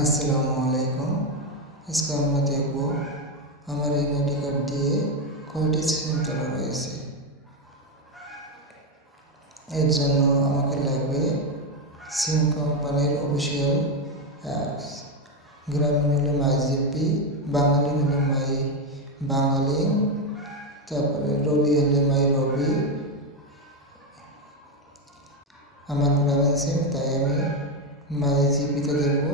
আসসালামু আলাইকুম। আজকে আমরা দেখব আমার এই আইডি কার্ড দিয়ে কয়টি সিম তোলা রয়েছে এর জন্য আমাকে লাগবে সিম কোম্পানির অফিসিয়াল অ্যাপস। গ্রামীণ হলে মাই জিপি বাঙালি হলে মাই বাঙালি, তারপরে রবি হলে মাই রবি। আমার গ্রামীণ সিম, তাই আমি মাই জিপিতে দেখব।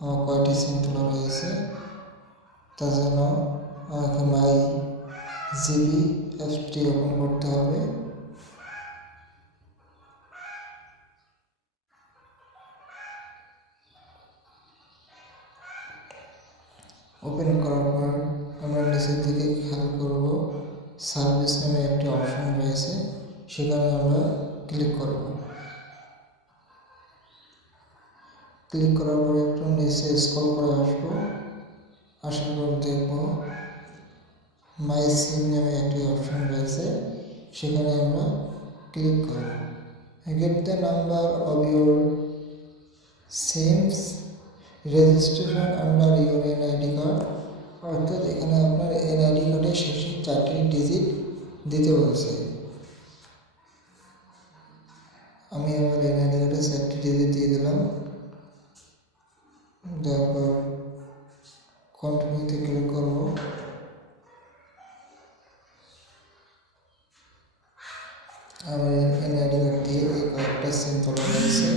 কয়টি তোলা রয়েছে তার জন্য আমাকে মাই জিবি অ্যাপসটি ওপেন করতে হবে। ওপেন করার পর আমরা নিচের দিকে খেয়াল করব। সার্ভিস নামে একটি অপশন রয়েছে, সেখানে আমরা ক্লিক করব। ক্লিক করার পরে একটু নিচে স্ক্রল করে আসব। আসার পর দেখব মাই সিম নামে একটি অপশন রয়েছে, সেখানে আমরা ক্লিক করব। Get the number of your SIMs registration under your NID card অর্থাৎ এখানে আপনার এনআইডি কার্ডের শেষে চারটি ডিজিট দিতে বলছে। আমি আমার এনআইডি কার্ডের চারটি ডিজিট দিয়ে দিলাম। আমার এনআইডি কার্ড দিয়ে এই কয়েকটা সিম তোলা হয়েছে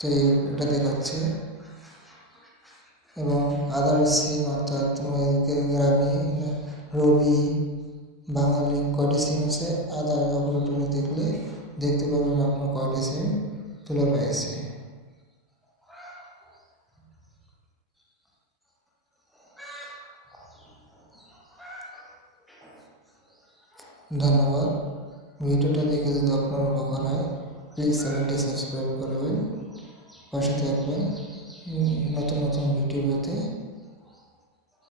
তো এটা দেখাচ্ছে। এবং আদার সিম অর্থাৎ গ্রামী, রবি, বাঙালি কয়টি সিম আছে? আদার আপলোড দেখলে দেখতে পাবেন আপনার কয়টি সিম তুলে পেয়েছে ধন্যবাদ। ভিডিওটা দেখে যদি আপনার উপকার হয় প্লিজ চ্যানেলটি সাবস্ক্রাইব করবেন, পাশে থাকবেন। নতুন নতুন ভিডিও পেতে